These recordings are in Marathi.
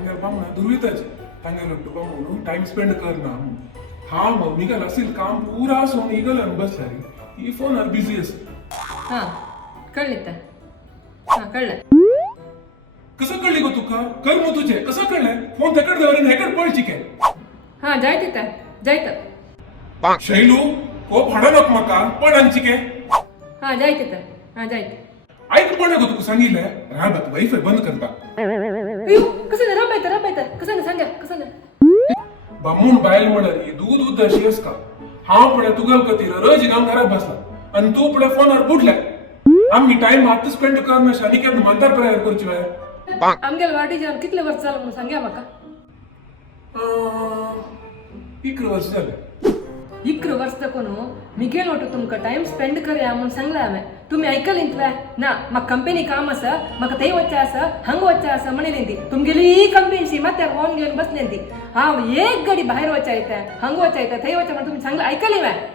तांगेल पावना दुर्विताच तांगेल म्हणून टाइम स्पेंड करना हा मग निघाल असेल काम पुरा सोन निघाल आणि बस झाली ही फोन बिझी असते हा कळलं हा कळलं कसं कळली गो तुका कर मग तुझे कसं कळलंय फोन तेकड दवरीन हेकड पळची काय हा जायत जायत शैलू खूप हाडनक म्हाका पण आणची काय हा जायत हा जायत ऐक पण गो तुका सांगितलंय राहत वायफाय बंद करता अयो कसं रबायत कसं नाही सांगा कसं नाही बामून बायल म्हणाली दूध उद्द अशी का हा पुढे तुगल कतीर रोज गाव घरात बसला आणि तू पुढे फोनवर बुडलाय आम्ही टाइम आता स्पेंड करणं शानिकेत मंदार प्रयार करची बाय आमगेल वाटी जेवण कितले वर्ष झालं म्हणून सांगा म्हाका 11 वर्ष झाले 11 वर्ष कोण मी गेलो होतो तुमका टाइम स्पेंड करूया म्हणून सांगला हांवें तुम्ही ऐकल इंतल्या ना म्हाका कंपनी काम आसा म्हाका थंय वच्चें आसा हांगा वच्चें आसा म्हणलें ती तुमगेली ही कंपनीची मात्यार फोन घेवन बसलें ती हांव एक घडी भायर वच्चा येता हांगा वच्चा येता थंय वच्चा म्हणून तुम्ही सांगला ऐकली हांवें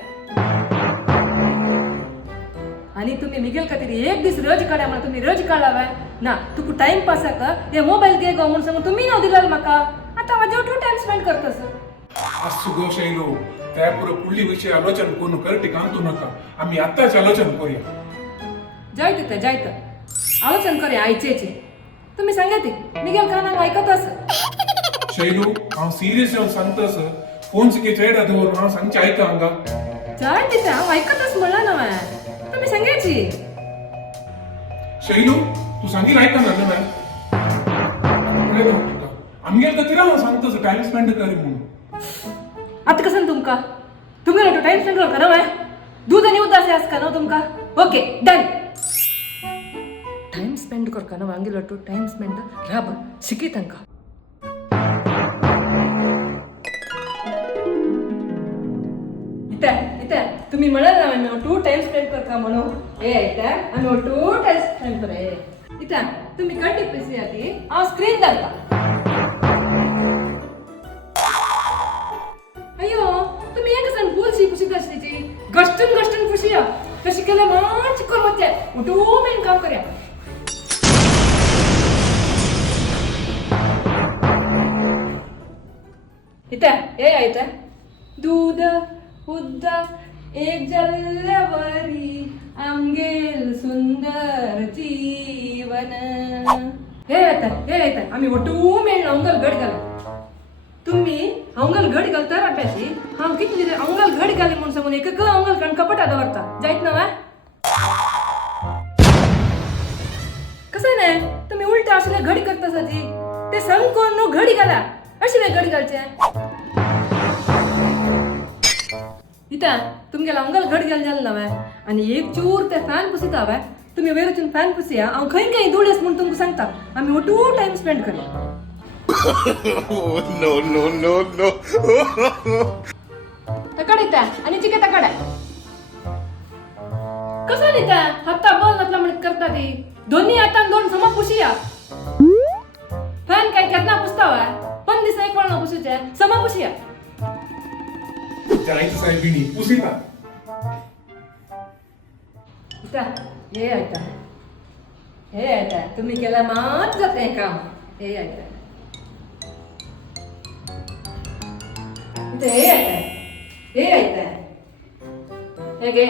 आणि तुम्ही मिगेल खातीर एक दीस रज काढा म्हणून तुम्ही रज काढला हांवें ना तुका टाइम पासाक हे मोबाईल घे गो म्हणून सांगून तुम्ही नाव दिला म्हाका आता म्हाजे वाटून टाइम स्पेंड करतस असू गो शैलो त्या पुढे पुढली विषय आलोचन कोण करते कांतू नका आम्ही आत्ताच आलोचन करूया जायत आलोचन करूया आयचेचे तुम्ही सांगा ती मिगेल कानाक ऐकतस शैलू हांव सिरियस जावन सांगतस फोन सिके चेडा दवर हांव सांगचे ऐका हांगा जाय तिथे हांव ऐकतच म्हणला ना हांवें तुम्ही सांगायची शैलू तू सांगील ऐका ना मॅम आमगेल कतीरा हांव सांगतस टाइम स्पेंड करी म्हणून आता कसं तुमका तुमगे टाइम स्पेंड करा हांवें दूध आनी उदक आस का न्हू तुमका ओके डन टाइम स्पेंड करका न्हू वांगे लटू टाइम स्पेंड राब शिकी तांकां इथे तुम्ही म्हणाल ना आम्ही टू टाइम स्पेंड करता म्हणून हे इथे आम्ही टू टाइम स्पेंड करे इथे तुम्ही कंटी पिसी आधी हांव स्क्रीन धरता अयो तुम्ही एक सन फुलशी पुशी दसलीची गष्टन पुशिया तशी केल्या माच करवचे उठू मेन काम करया इथे दूध उद्द एक जल्ल्यावरी आमगेल सुंदर जीवन हे येता आम्ही वटू मेळ्ळा अंगल घड घाल तुम्ही अंगल घड घालता अभ्यासी हांव कितली अंगल घड घाली म्हणून सांगून एक अंगल कण कपटा दवरता जायत ना कसं नाही तुम्ही उलटा असले घडी करता साजी ते सांग कोण नो घडी घाला अशी नाही घडी घालचे इथं तुमगेला अंगल घड घाल जाल नव्हे आणि एक चूर ते फॅन पुसिता हवे तुम्ही वयरचून फॅन पुसिया हांव खंय दुडस म्हणून तुमकां सांगता आम्ही ओटू टाइम स्पेंड करया no. तकड इथं आणि चिके तकड कसं निता हाता बॉल नसला म्हणत करता ती दोन्ही हातान दोन समा पुसिया फॅन काय केतना पुसतावा पण दिसा एक वळण पुसूचे समा पुसिया जायचं साहेबिनी पुसिता हे आता तुम्ही केला मात जाते काम हे आता हे घे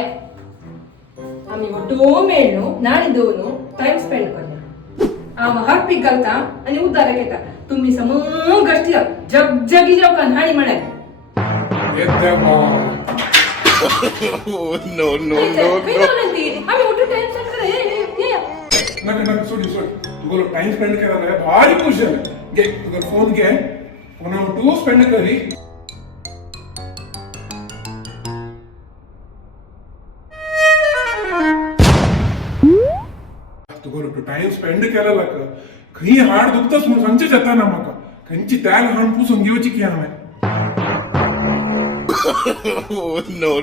आम्ही वटू मेळ्ळू नाणी दोन टाइम स्पेंड करया हांव हात पीक घालता आणि उद्दार घेता तुम्ही सम गष्टी जग जेव का नाणी म्हणाय no. आम्ही वटू टाइम स्पेंड करा नका सोडी तुला टाइम स्पेंड करायला भारी खुश झालं घे तुझा फोन घे फोनावर तू स्पेंड करी तुला टाइम स्पेंड केला खंय हाड दुखतच म्हणून सांगचे जाता ना म्हाका खंयची त्याल हाड पुसून घेवची की हांवें no.